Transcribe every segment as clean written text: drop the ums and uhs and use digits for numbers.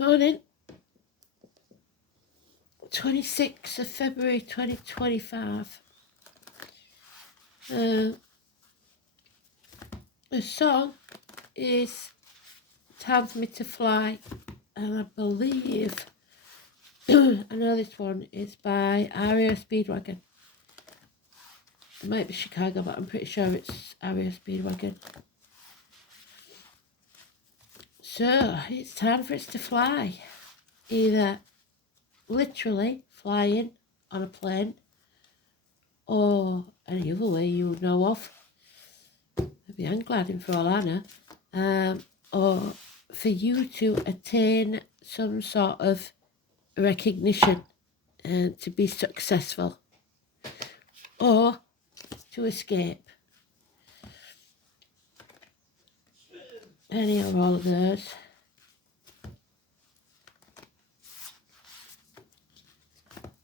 Morning, 26th of February 2025. The song is Time for Me to Fly, and I believe, I know this one is by Aria Speedwagon. It might be Chicago, but I'm pretty sure it's Aria Speedwagon. So, it's time for it to fly. Either literally flying on a plane, or any other way you know of. Maybe hang gliding for all I know. Or for you to attain some sort of recognition and to be successful, or to escape. Any or all of those.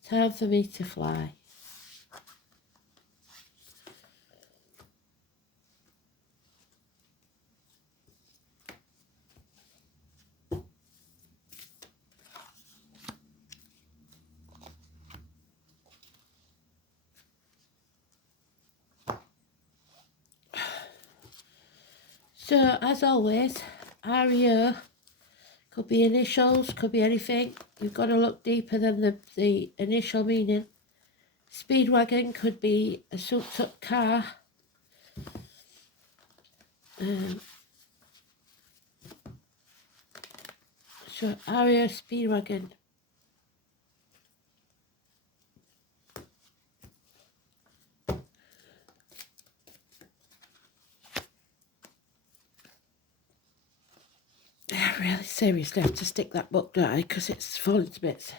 Time for me to fly. So, as always, REO could be initials, could be anything. You've got to look deeper than the initial meaning. Speedwagon could be a souped-up car. So, REO Speedwagon. I really seriously have to stick that book down because it's falling to bits.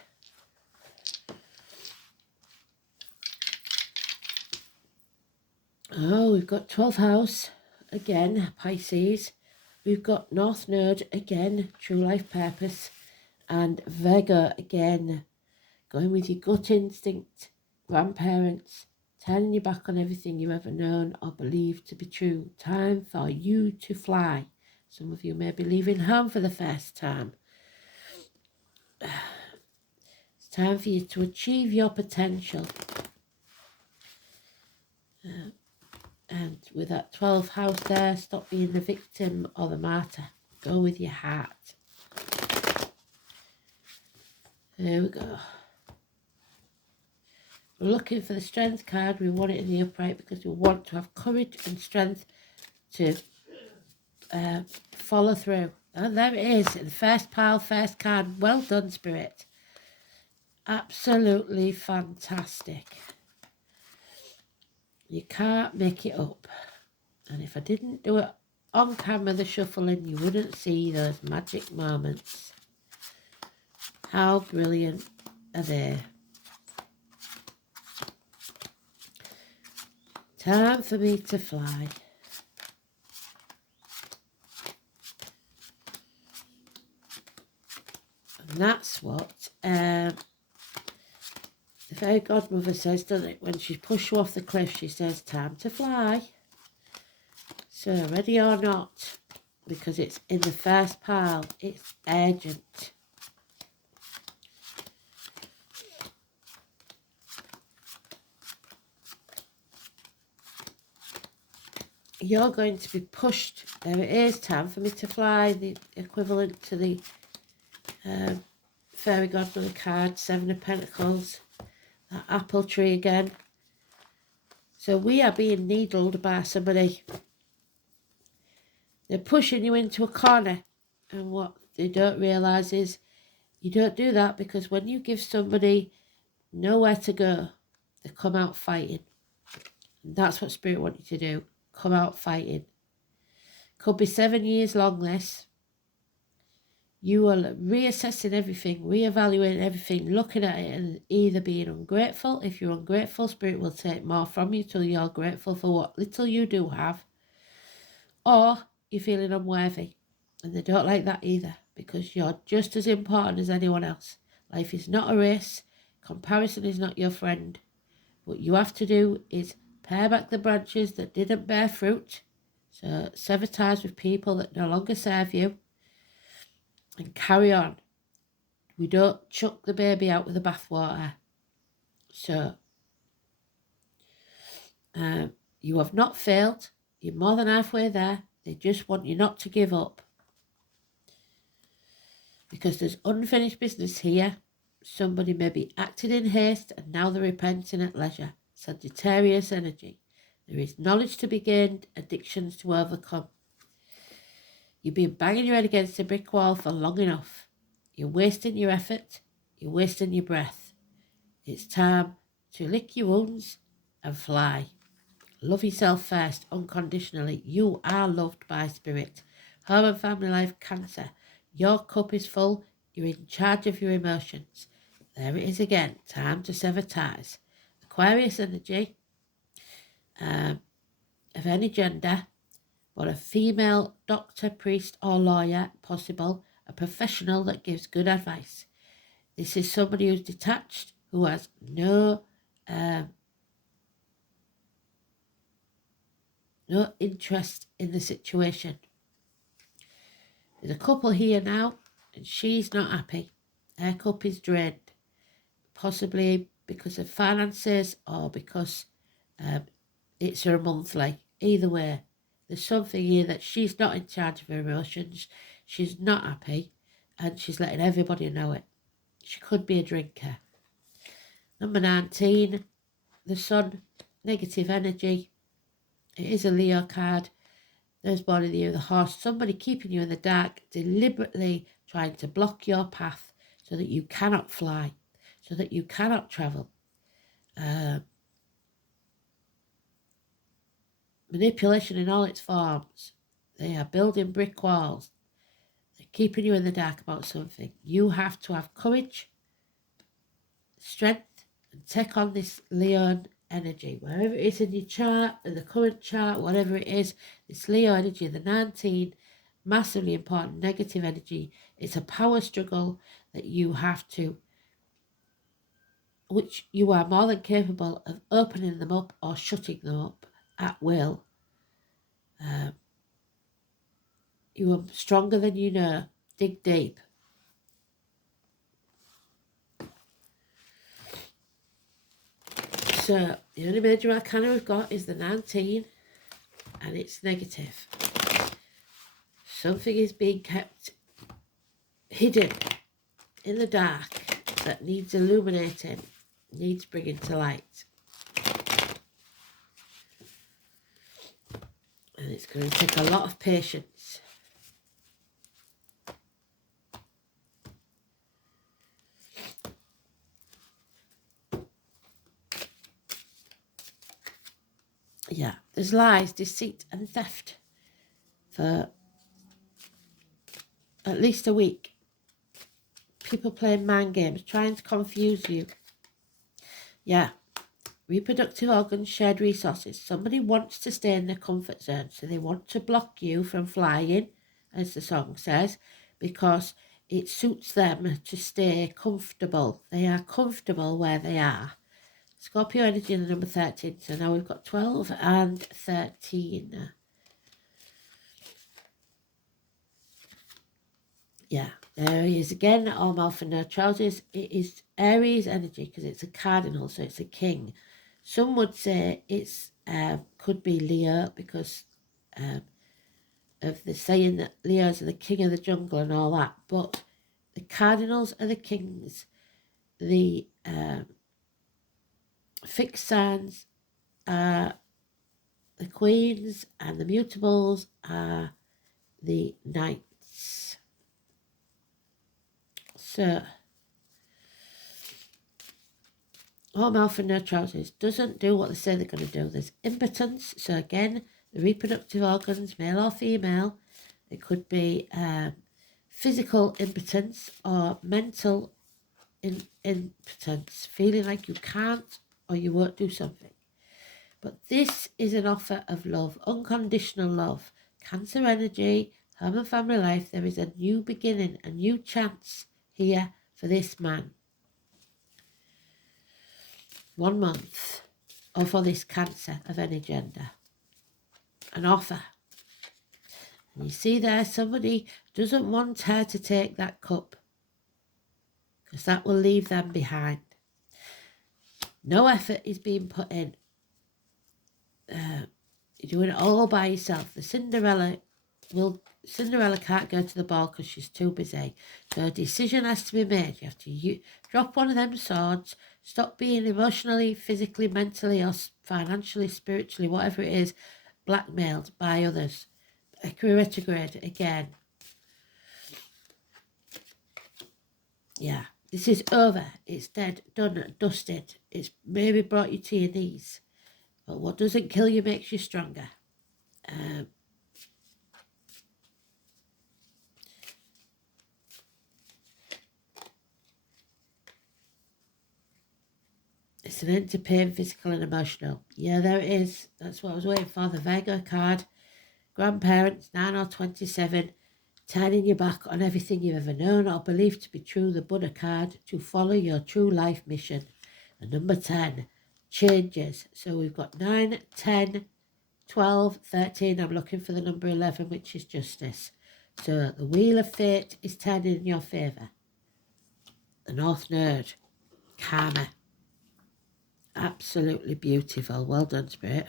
Oh, we've got 12th house, again, Pisces. We've got North Node, again, true life purpose. And Vega, again, going with your gut instinct, grandparents, turning your back on everything you've ever known or believed to be true. Time for you to fly. Some of you may be leaving home for the first time. It's time for you to achieve your potential. And with that 12th house there, stop being the victim or the martyr. Go with your heart. There we go. We're looking for the strength card. We want it in the upright because we want to have courage and strength to follow through. And there it is. The first pile, first card. Well done, Spirit. Absolutely fantastic. You can't make it up. And if I didn't do it on camera, the shuffling, you wouldn't see those magic moments. How brilliant are they? Time for me to fly. And that's what the fairy godmother says, doesn't it? When she pushes you off the cliff, she says, time to fly. So, ready or not, because it's in the first pile, it's urgent. You're going to be pushed. There it is, time for me to fly, the equivalent to the fairy godmother card, 7 of Pentacles, that apple tree again. So we are being needled by somebody. They're pushing you into a corner, and what they don't realise is you don't do that, because when you give somebody nowhere to go, they come out fighting. And that's what Spirit wants you to do. Come out fighting. Could be 7 years long, this. You are reassessing everything, reevaluating everything, looking at it and either being ungrateful. If you're ungrateful, Spirit will take more from you till you're grateful for what little you do have. Or you're feeling unworthy. And they don't like that either, because you're just as important as anyone else. Life is not a race. Comparison is not your friend. What you have to do is pare back the branches that didn't bear fruit. So sever ties with people that no longer serve you. And carry on. We don't chuck the baby out with the bathwater. So, you have not failed. You're more than halfway there. They just want you not to give up. Because there's unfinished business here. Somebody may be acting in haste and now they're repenting at leisure. Sagittarius energy. There is knowledge to be gained, addictions to overcome. You've been banging your head against a brick wall for long enough. You're wasting your effort. You're wasting your breath. It's time to lick your wounds and fly. Love yourself first, unconditionally. You are loved by spirit. Home and family life, Cancer. Your cup is full. You're in charge of your emotions. There it is again. Time to sever ties. Aquarius energy, of any gender, but a female doctor, priest or lawyer, possible, a professional that gives good advice. This is somebody who's detached, who has no interest in the situation. There's a couple here now, and she's not happy. Her cup is drained, possibly because of finances or because it's her monthly. Either way, there's something here that she's not in charge of her emotions. She's not happy, and she's letting everybody know it. She could be a drinker. Number 19, the Sun, negative energy. It is a Leo card. There's body the year of the horse. Somebody keeping you in the dark, deliberately trying to block your path so that you cannot fly, so that you cannot travel. Manipulation in all its forms. They are building brick walls. They're keeping you in the dark about something. You have to have courage, strength, and take on this Leon energy. Wherever it is in your chart, in the current chart, whatever it is, this Leo energy, the 19, massively important negative energy. It's a power struggle that you have to, which you are more than capable of opening them up or shutting them up at will. You are stronger than you know. Dig deep. So the only major arcana we've got is the 19, and it's negative. Something is being kept hidden in the dark that needs illuminating, needs bringing to light. And it's going to take a lot of patience. Yeah, there's lies, deceit and theft for at least a week. People playing mind games, trying to confuse you. Yeah, reproductive organs, shared resources. Somebody wants to stay in their comfort zone, so they want to block you from flying, as the song says, because it suits them to stay comfortable. They are comfortable where they are. Scorpio energy in the number 13. So now we've got 12 and 13. Yeah, there he is again. All mouth and no trousers. It is Aries energy because it's a cardinal, so it's a king. Some would say it's could be Leo because of the saying that Leos are the king of the jungle and all that. But the cardinals are the kings. The fixed signs are the queens, and the mutables are the knights. So, all mouth and no trousers doesn't do what they say they're going to do. There's impotence. So again, the reproductive organs, male or female. It could be physical impotence or mental impotence, feeling like you can't or you won't do something. But this is an offer of love, unconditional love. Cancer energy, home and family life. There is a new beginning, a new chance here for this man. 1 month, or for this Cancer of any gender. An offer. And you see there, somebody doesn't want her to take that cup. because that will leave them behind. No effort is being put in. You're doing it all by yourself. Cinderella can't go to the ball because she's too busy. So a decision has to be made. You have to drop one of them swords, stop being emotionally, physically, mentally, or financially, spiritually, whatever it is, blackmailed by others. Retrograde again. Yeah, this is over. It's dead, done, dusted. It's maybe brought you to your knees. But what doesn't kill you makes you stronger. It's an end to pain, physical and emotional. Yeah, there it is. That's what I was waiting for. The Virgo card. Grandparents, 9 or 27. Turning your back on everything you've ever known or believed to be true. The Buddha card. To follow your true life mission. The number 10. Changes. So we've got 9, 10, 12, 13. I'm looking for the number 11, which is justice. So the wheel of fate is turning in your favour. The North Node. Karma. Absolutely beautiful. Well done, Spirit.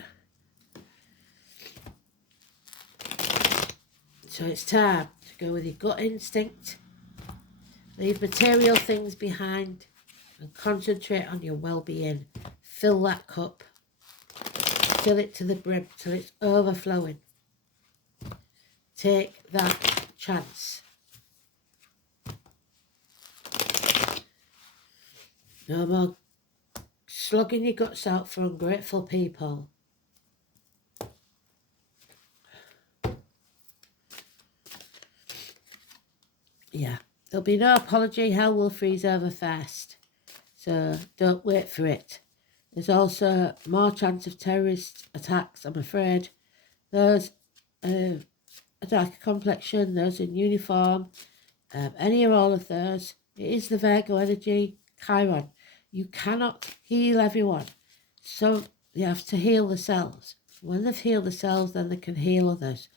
So it's time to go with your gut instinct. Leave material things behind and concentrate on your well-being. Fill that cup. Fill it to the brim till it's overflowing. Take that chance. No more slugging your guts out for ungrateful people. Yeah, there'll be no apology. Hell will freeze over first. So don't wait for it. There's also more chance of terrorist attacks, I'm afraid. Those a darker complexion, those in uniform, any or all of those. It is the Virgo energy, Chiron. You cannot heal everyone. So they have to heal themselves. When they've healed themselves, then they can heal others.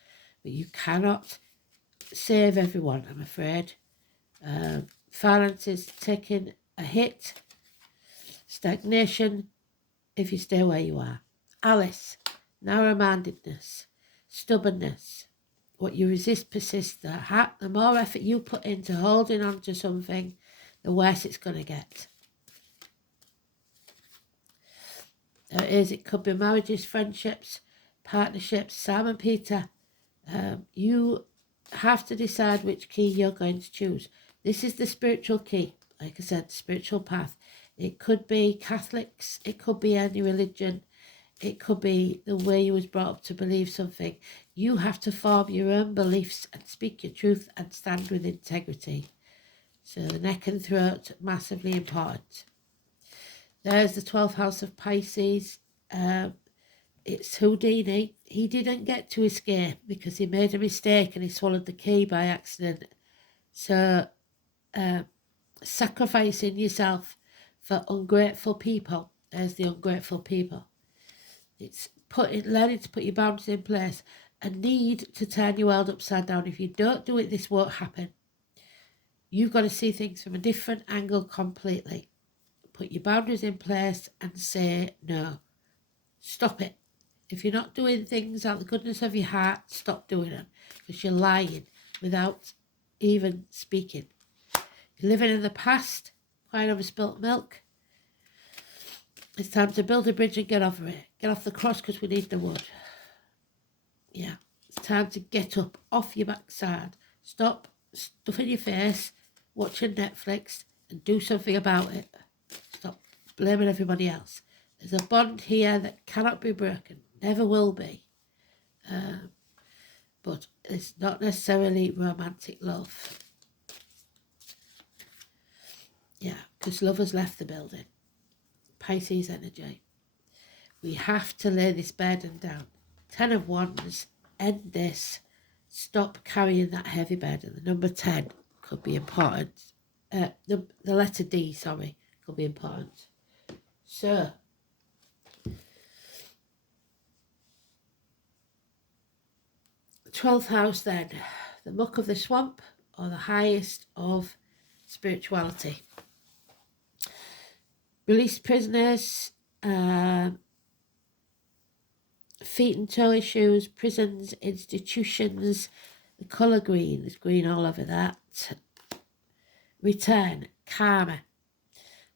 But you cannot save everyone, I'm afraid. Finances taking a hit. Stagnation if you stay where you are. Alice, narrow-mindedness, stubbornness. What you resist persists. The more effort you put into holding on to something, the worse it's going to get. There it is. It could be marriages, friendships, partnerships. Simon Peter, you have to decide which key you're going to choose. This is the spiritual key. Like I said, the spiritual path. It could be Catholics. It could be any religion. It could be the way you was brought up to believe something. You have to form your own beliefs and speak your truth and stand with integrity. So the neck and throat, massively important. There's the 12th house of Pisces. It's Houdini. He didn't get to escape because he made a mistake and he swallowed the key by accident. So sacrificing yourself for ungrateful people. There's the ungrateful people. It's learning to put your boundaries in place. A need to turn your world upside down. If you don't do it, this won't happen. You've got to see things from a different angle completely. Put your boundaries in place and say no. Stop it. If you're not doing things out of the goodness of your heart, stop doing them. Because you're lying without even speaking. You're living in the past, crying over spilt milk. It's time to build a bridge and get over it. Get off the cross because we need the wood. Yeah, it's time to get up off your backside. Stop stuffing your face, watching Netflix, and do something about it. Stop blaming everybody else. There's a bond here that cannot be broken, never will be. But it's not necessarily romantic love. Yeah, because love has left the building. Pisces energy. We have to lay this burden down. 10 of Wands, end this. Stop carrying that heavy burden. The number 10 could be important. The letter D, sorry, could be important. So, the 12th house then. The muck of the swamp or the highest of spirituality. Release prisoners, feet and toe issues, prisons, institutions. The colour green, there's green all over that. Return, karma,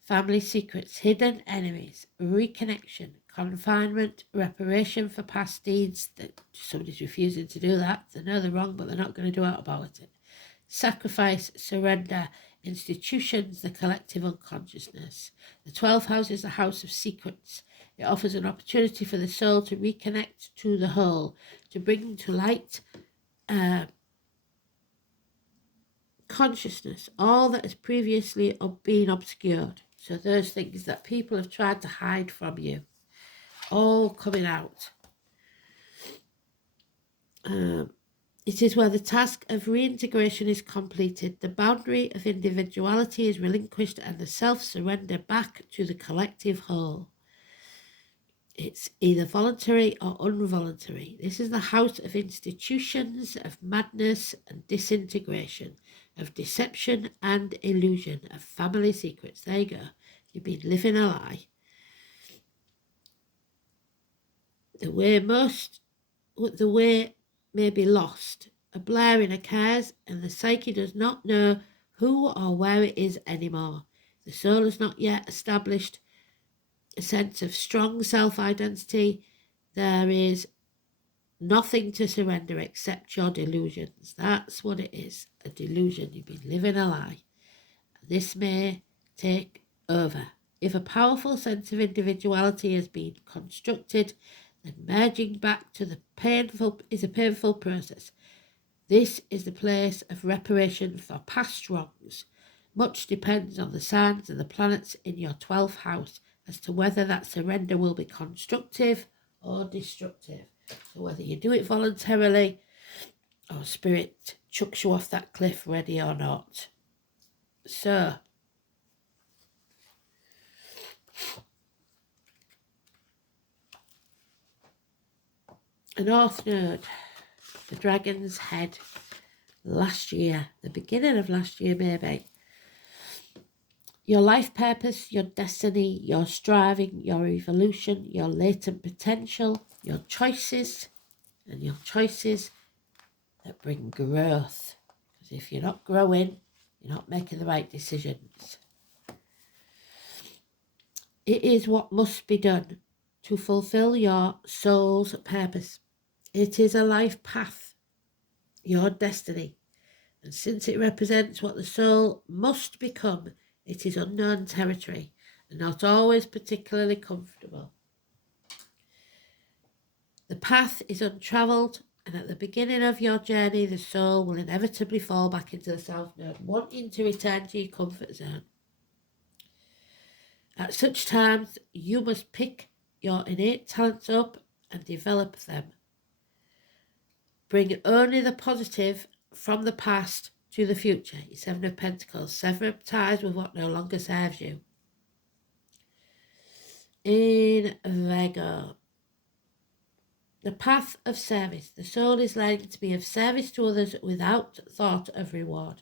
family secrets, hidden enemies, reconnection, confinement, reparation for past deeds. That somebody's refusing to do that. They know they're wrong, but they're not going to do out about it. Sacrifice, surrender, institutions, the collective unconsciousness. The 12th house is the house of secrets. It offers an opportunity for the soul to reconnect to the whole, to bring to light consciousness, all that has previously been obscured. So those things that people have tried to hide from you, all coming out. It is where the task of reintegration is completed, the boundary of individuality is relinquished, and the self surrender back to the collective whole. It's either voluntary or involuntary. This is the house of institutions, of madness and disintegration, of deception and illusion, of family secrets. There you go. You've been living a lie. The way may be lost. A blaring occurs, and the psyche does not know who or where it is anymore. The soul has not yet established a sense of strong self-identity. There is nothing to surrender except your delusions. That's what it is, a delusion. You've been living a lie. This may take over. If a powerful sense of individuality has been constructed, then merging back to the painful is a painful process. This is the place of reparation for past wrongs. Much depends on the signs of the planets in your 12th house as to whether that surrender will be constructive or destructive. So whether you do it voluntarily or spirit chucks you off that cliff ready or not. So, a North Node, the Dragon's Head, last year, the beginning of last year maybe. Your life purpose, your destiny, your striving, your evolution, your latent potential, your choices, and your choices that bring growth. Because if you're not growing, you're not making the right decisions. It is what must be done to fulfill your soul's purpose. It is a life path, your destiny. And since it represents what the soul must become, it is unknown territory and not always particularly comfortable. The path is untravelled, and at the beginning of your journey, the soul will inevitably fall back into the South Node, wanting to return to your comfort zone. At such times, you must pick your innate talents up and develop them. Bring only the positive from the past to the future. Your Seven of Pentacles. Sever ties with what no longer serves you. In Virgo, the path of service. The soul is learning to be of service to others without thought of reward,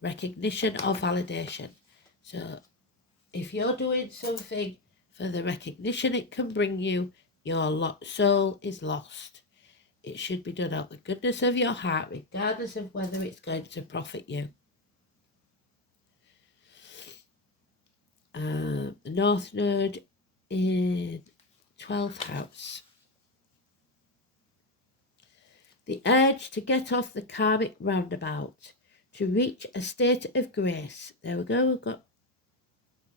recognition or validation. So if you're doing something for the recognition it can bring you, your soul is lost. It should be done out the goodness of your heart, regardless of whether it's going to profit you. The North Node in 12th house. The urge to get off the karmic roundabout, to reach a state of grace. There we go, we've got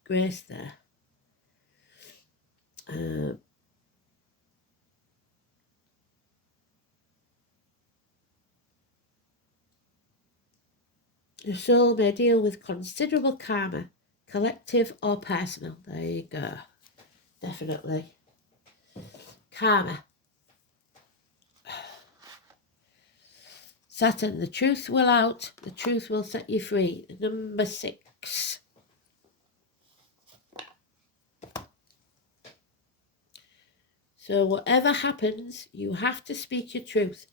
grace there. The soul may deal with considerable karma, collective or personal. There you go. Definitely. Karma. Saturn, the truth will out, the truth will set you free. Number 6. So whatever happens, you have to speak your truth.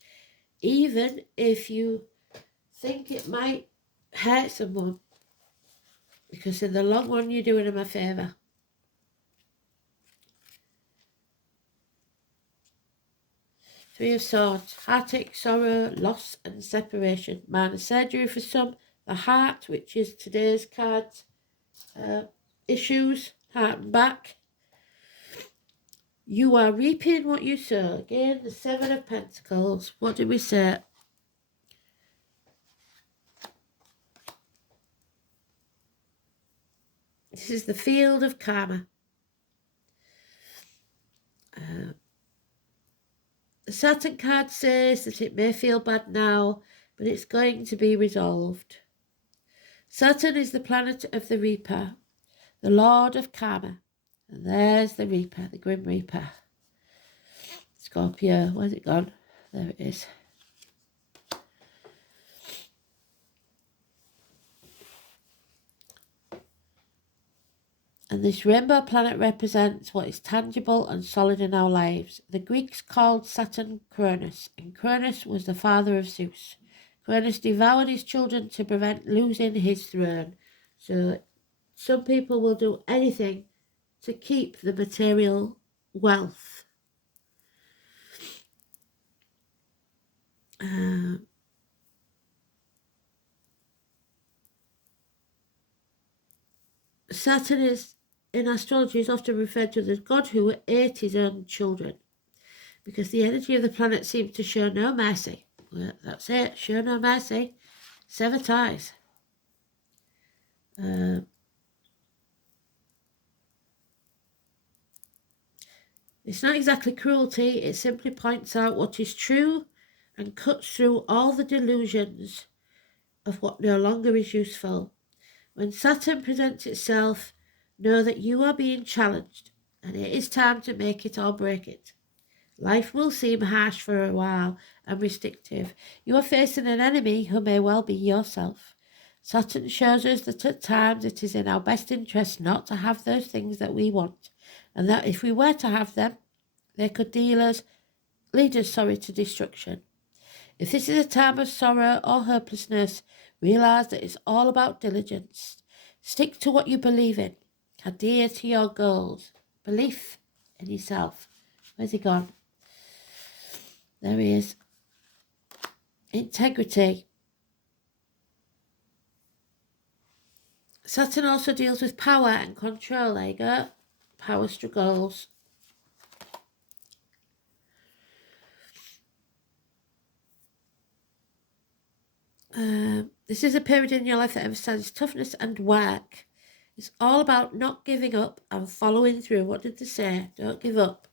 Even if you think it might hurt someone. Because in the long run, you're doing them a favour. Three of Swords, heartache, sorrow, loss and separation. Minor surgery for some. The heart, which is today's cards, issues, heart and back. You are reaping what you sow. Again, the Seven of Pentacles. What did we say? This is the field of karma. The Saturn card says that it may feel bad now, but it's going to be resolved. Saturn is the planet of the Reaper, the Lord of Karma. And there's the Reaper, the Grim Reaper. Scorpio, where's it gone? There it is. And this rainbow planet represents what is tangible and solid in our lives. The Greeks called Saturn Cronus, and Cronus was the father of Zeus. Cronus devoured his children to prevent losing his throne. So some people will do anything to keep the material wealth. Saturn in astrology is often referred to as God who ate his own children, because the energy of the planet seems to show no mercy. Well, that's it, show no mercy, sever ties. It's not exactly cruelty, it simply points out what is true and cuts through all the delusions of what no longer is useful. When Saturn presents itself, know that you are being challenged and it is time to make it or break it. Life will seem harsh for a while and restrictive. You are facing an enemy who may well be yourself. Saturn shows us that at times it is in our best interest not to have those things that we want, and that if we were to have them, they could lead us to destruction. If this is a time of sorrow or hopelessness, realise that it's all about diligence. Stick to what you believe in. Adhere to your goals. Belief in yourself. Where's he gone? There he is. Integrity. Saturn also deals with power and control. There you go. Power struggles. This is a period in your life that emphasizes toughness and work. It's all about not giving up and following through. What did they say? Don't give up.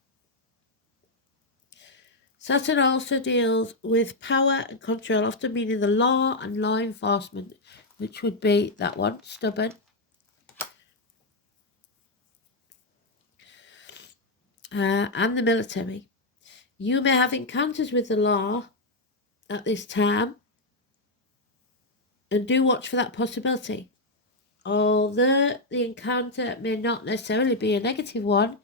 Saturn also deals with power and control, often meaning the law and law enforcement, which would be that one, stubborn. And the military. You may have encounters with the law at this time, and do watch for that possibility. Although the encounter may not necessarily be a negative one,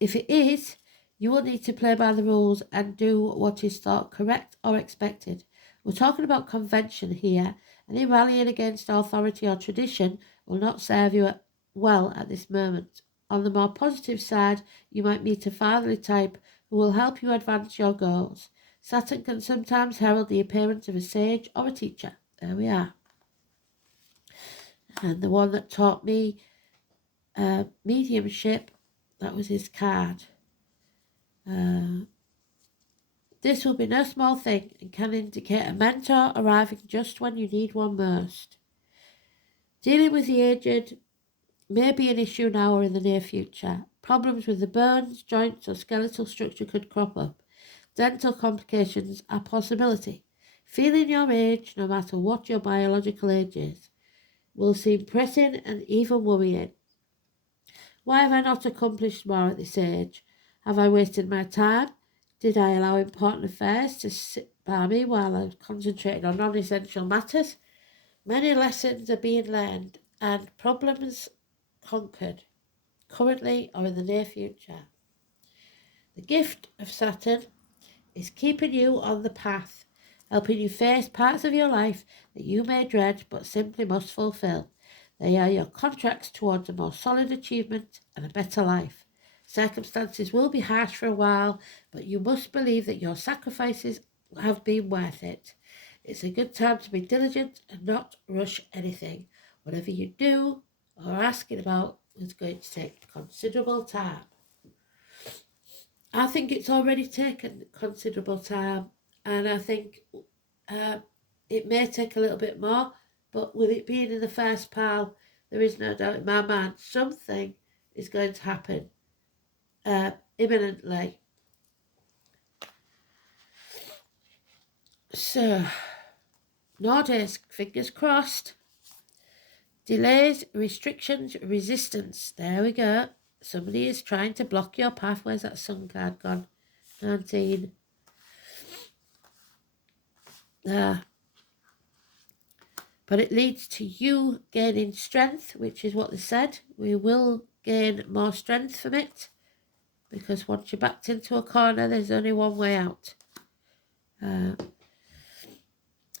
if it is, you will need to play by the rules and do what is thought correct or expected. We're talking about convention here. Any rallying against authority or tradition will not serve you well at this moment. On the more positive side, you might meet a fatherly type who will help you advance your goals. Saturn can sometimes herald the appearance of a sage or a teacher. There we are. And the one that taught me mediumship, that was his card. This will be no small thing and can indicate a mentor arriving just when you need one most. Dealing with the aged may be an issue now or in the near future. Problems with the bones, joints or skeletal structure could crop up. Dental complications are a possibility. Feeling your age, no matter what your biological age is, will seem pressing and even worrying. Why have I not accomplished more at this age? Have I wasted my time? Did I allow important affairs to sit by me while I concentrated on non-essential matters? Many lessons are being learned and problems conquered, currently or in the near future. The gift of Saturn is keeping you on the path, helping you face parts of your life that you may dread but simply must fulfill. They are your contracts towards a more solid achievement and a better life. Circumstances will be harsh for a while, but you must believe that your sacrifices have been worth it. It's a good time to be diligent and not rush anything. Whatever you do or are asking about is going to take considerable time. I think it's already taken considerable time, and I think it may take a little bit more, but with it being in the first pile, there is no doubt in my mind something is going to happen imminently. So, Nordisk, fingers crossed. Delays, restrictions, resistance. There we go. Somebody is trying to block your path. Where's that sun card gone? 19. There. But it leads to you gaining strength, which is what they said. We will gain more strength from it, because once you're backed into a corner, there's only one way out.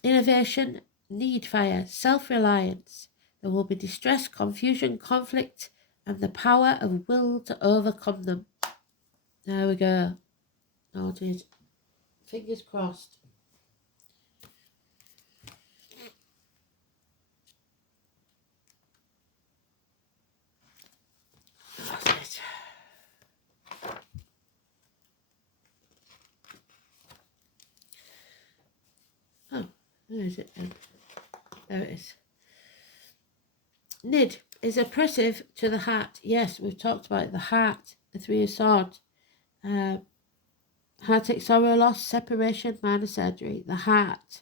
Innovation, need fire, self-reliance. There will be distress, confusion, conflict, and the power of will to overcome them. There we go. Noted. Fingers crossed. That's it. Oh, where is it then? There it is. Nid is oppressive to the heart. Yes, we've talked about it. The heart, the Three of Swords. Heartache, sorrow, loss, separation, minor surgery. The heart.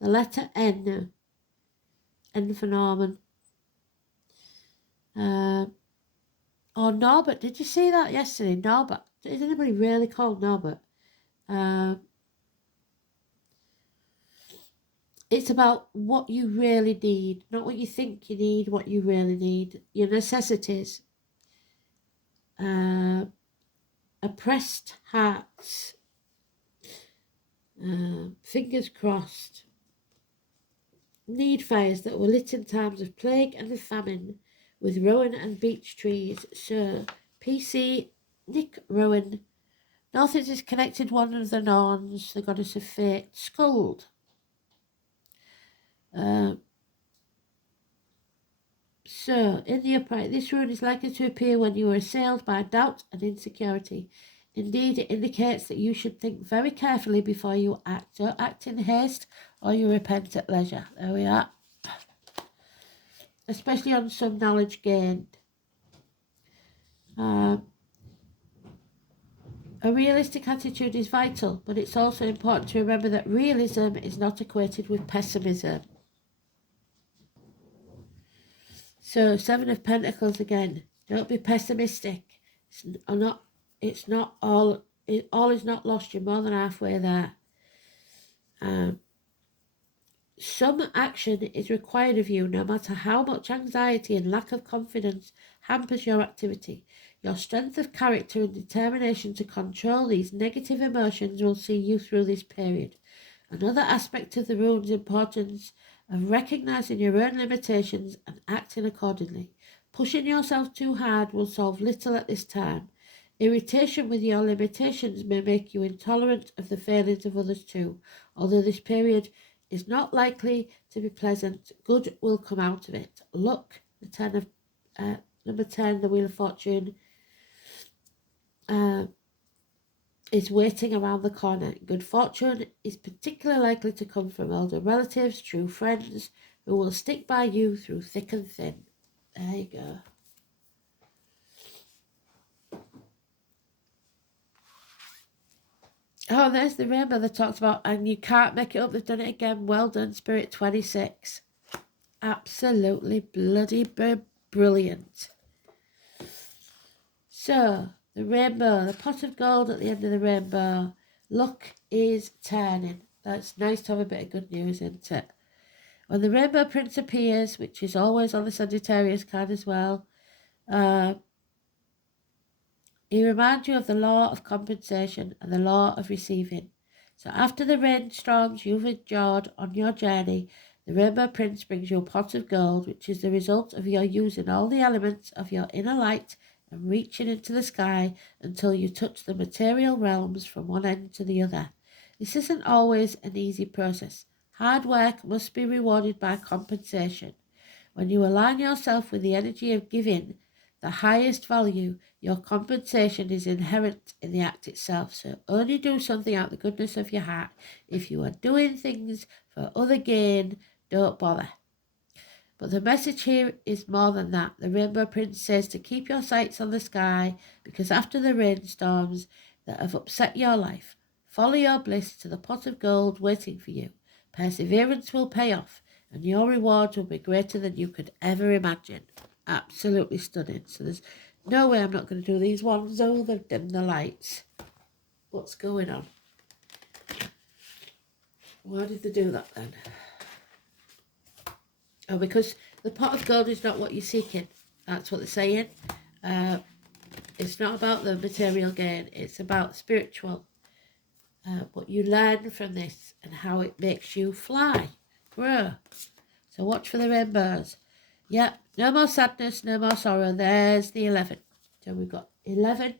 The letter N. N for Norman. Oh, Norbert. Did you see that yesterday? Norbert. Is anybody really called Norbert? It's about what you really need, not what you think you need, what you really need. Your necessities. Oppressed hearts. Fingers crossed. Need fires that were lit in times of plague and of famine, with rowan and beech trees. Sir PC Nick Rowan. North is connected one of the Norns, the goddess of fate. Skuld. So, in the upright, this rune is likely to appear when you are assailed by doubt and insecurity. Indeed, it indicates that you should think very carefully before you act. Don't act in haste or you repent at leisure. There we are. Especially on some knowledge gained. A realistic attitude is vital, but it's also important to remember that realism is not equated with pessimism. So, Seven of Pentacles again. Don't be pessimistic. All is not lost. You're more than halfway there. Some action is required of you, no matter how much anxiety and lack of confidence hampers your activity. Your strength of character and determination to control these negative emotions will see you through this period. Another aspect of the rune's importance of recognizing your own limitations and acting accordingly. Pushing yourself too hard will solve little at this time. Irritation with your limitations may make you intolerant of the failings of others too. Although this period is not likely to be pleasant, good will come out of it. Luck, number 10, the Wheel of Fortune, is waiting around the corner. Good fortune is particularly likely to come from older relatives, true friends, who will stick by you through thick and thin. There you go. Oh, there's the rainbow they talked about, and you can't make it up. They've done it again. Well done, Spirit 26. Absolutely bloody brilliant. So, the rainbow, the pot of gold at the end of the rainbow. Luck is turning. That's nice to have a bit of good news, isn't it? When the Rainbow Prince appears, which is always on the Sagittarius card as well, he reminds you of the law of compensation and the law of receiving. So after the rainstorms you've endured on your journey, the Rainbow Prince brings you a pot of gold, which is the result of your using all the elements of your inner light and reaching into the sky until you touch the material realms from one end to the other. This isn't always an easy process. Hard work must be rewarded by compensation. When you align yourself with the energy of giving the highest value, your compensation is inherent in the act itself. So only do something out of the goodness of your heart. If you are doing things for other gain, don't bother. But the message here is more than that. The Rainbow Prince says to keep your sights on the sky, because after the rainstorms that have upset your life, follow your bliss to the pot of gold waiting for you. Perseverance will pay off, and your rewards will be greater than you could ever imagine. Absolutely stunning. So there's no way I'm not going to do these ones. Oh, they've dimmed the lights. What's going on? Why did they do that then? Oh, because the pot of gold is not what you're seeking. That's what they're saying. It's not about the material gain. It's about spiritual. What you learn from this and how it makes you fly, grow. So watch for the rainbows. Yep, no more sadness, no more sorrow. There's the 11. So we've got 11.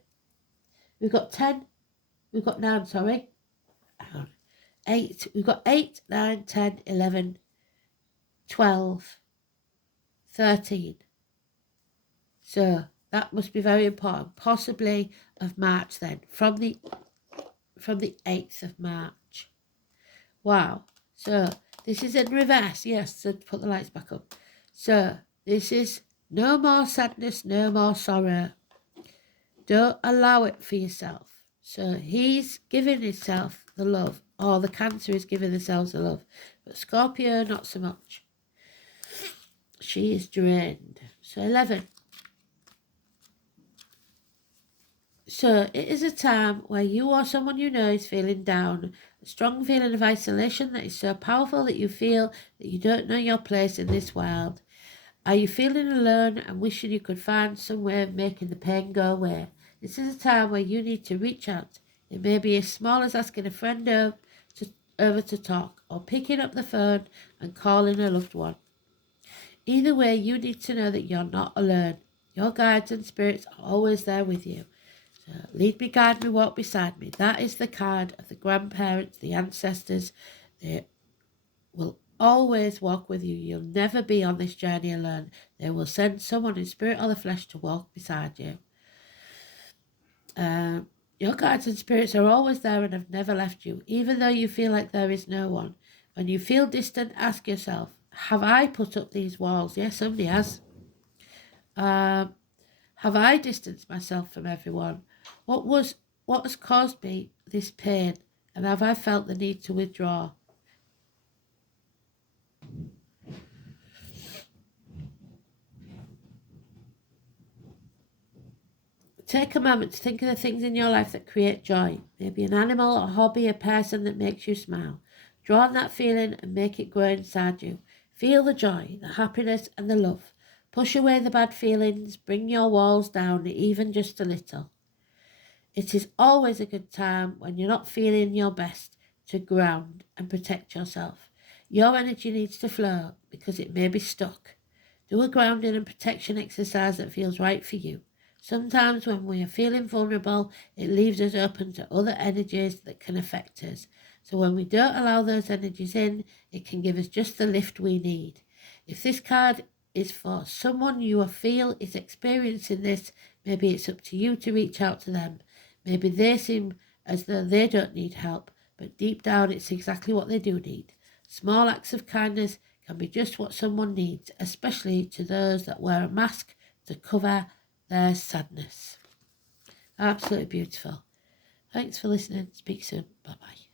We've got 10. We've got 9, sorry. 8. We've got 8, 9, 10, 11, 12, 13. So that must be very important. Possibly of March then. From the 8th of March. Wow. So this is in reverse. Yes, so put the lights back up. So this is no more sadness, no more sorrow. Don't allow it for yourself. So he's giving himself the love, or the Cancer is giving themselves the love. But Scorpio, not so much. She is drained. So 11. So it is a time where you or someone you know is feeling down. A strong feeling of isolation that is so powerful that you feel that you don't know your place in this world. Are you feeling alone and wishing you could find some way of making the pain go away? This is a time where you need to reach out. It may be as small as asking a friend over to talk, or picking up the phone and calling a loved one. Either way, you need to know that you're not alone. Your guides and spirits are always there with you. So, lead me, guide me, walk beside me. That is the card of the grandparents, the ancestors. They will always walk with you. You'll never be on this journey alone. They will send someone in spirit or the flesh to walk beside you. Your guides and spirits are always there and have never left you, even though you feel like there is no one. When you feel distant, ask yourself, have I put up these walls? Yes, somebody has. Have I distanced myself from everyone? What has caused me this pain? And have I felt the need to withdraw? Take a moment to think of the things in your life that create joy. Maybe an animal, a hobby, a person that makes you smile. Draw on that feeling and make it grow inside you. Feel the joy, the happiness and the love. Push away the bad feelings. Bring your walls down, even just a little. It is always a good time when you're not feeling your best to ground and protect yourself. Your energy needs to flow because it may be stuck. Do a grounding and protection exercise that feels right for you. Sometimes when we are feeling vulnerable, it leaves us open to other energies that can affect us. So when we don't allow those energies in, it can give us just the lift we need. If this card is for someone you feel is experiencing this, maybe it's up to you to reach out to them. Maybe they seem as though they don't need help, but deep down it's exactly what they do need. Small acts of kindness can be just what someone needs, especially to those that wear a mask to cover their sadness. Absolutely beautiful. Thanks for listening. Speak soon. Bye-bye.